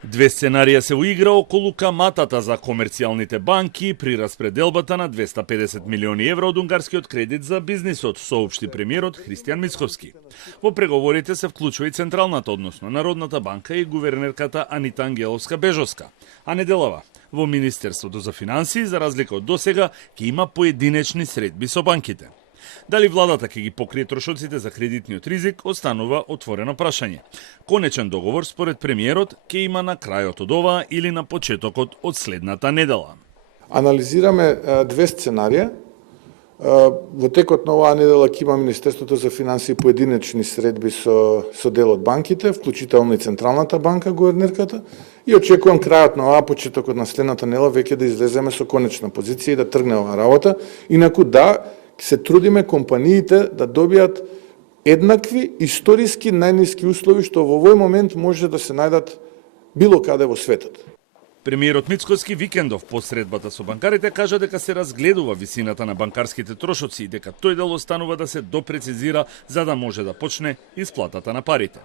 Две сценарија се во игра околу каматата за комерцијалните банки при распределбата на 250 милиони евро од унгарскиот кредит за бизнисот, соопшти премиерот Христијан Мицковски. Во преговорите се вклучува и Централната, односно Народната банка и гувернерката Анита Ангеловска-Бежовска, а неделава во Министерството за финансии, за разлика од досега, ќе има поединечни средби со банките. Дали владата ќе ги покрие трошоците за кредитниот ризик, останува отворено прашање. Конечен договор според премиерот ќе има на крајот од ова или на почетокот од следната недела. Анализираме две сценарија. Во текот на оваа недела ќе има Министерството за финансии поединечни средби со дел од банките, вклучително и Централната банка, гувернерката, и очекувам крајот на оваа, почетокот на следната недела веќе да излеземе со конечна позиција и да тргне оваа работа. Инаку да, се трудиме компаниите да добијат еднакви историски најниски услови што во овој момент може да се најдат било каде во светот. Премиерот Мицковски викендов по средбата со банкарите кажа дека се разгледува висината на банкарските трошоци и дека тој дел останува да се допрецизира за да може да почне исплатата на парите.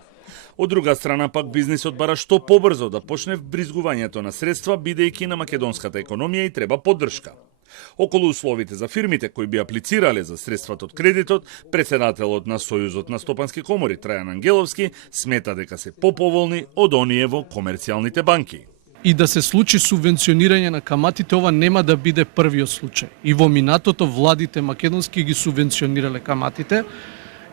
Од друга страна пак бизнисот бара што побрзо да почне вбризгувањето на средства, бидејќи на македонската економија и треба поддршка. Околу условите за фирмите кои би аплицирале за средствата од кредитот, претседателот на Сојузот на стопански комори Трајан Ангеловски смета дека се поповолни од оние во комерцијалните банки. И да се случи субвенционирање на каматите, ова нема да биде првиот случај. И во минатото владите македонски ги субвенционирале каматите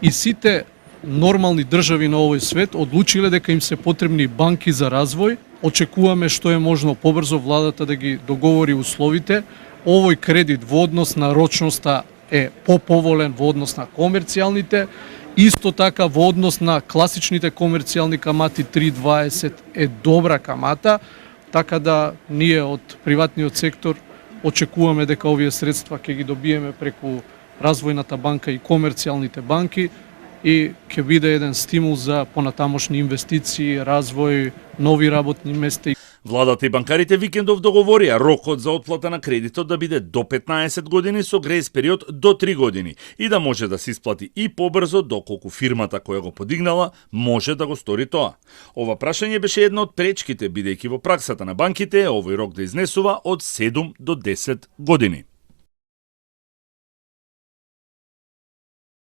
и сите нормални држави на овој свет одлучиле дека им се потребни банки за развој. Очекуваме што е можно побрзо владата да ги договори условите. Овој кредит во однос на рочноста е поповолен во однос на комерцијалните, исто така во однос на класичните комерцијални камати 3,20 е добра камата, така да ние од приватниот сектор очекуваме дека овие средства ќе ги добиеме преку Развојната банка и комерцијалните банки и ќе биде еден стимул за понатамошни инвестиции, развој, нови работни места. Владата и банкарите викендов договорија рокот за отплата на кредитот да биде до 15 години со грејс период до 3 години и да може да се исплати и побрзо доколку фирмата која го подигнала може да го стори тоа. Ова прашање беше една од пречките, бидејќи во праксата на банките овој рок да изнесува од 7 до 10 години.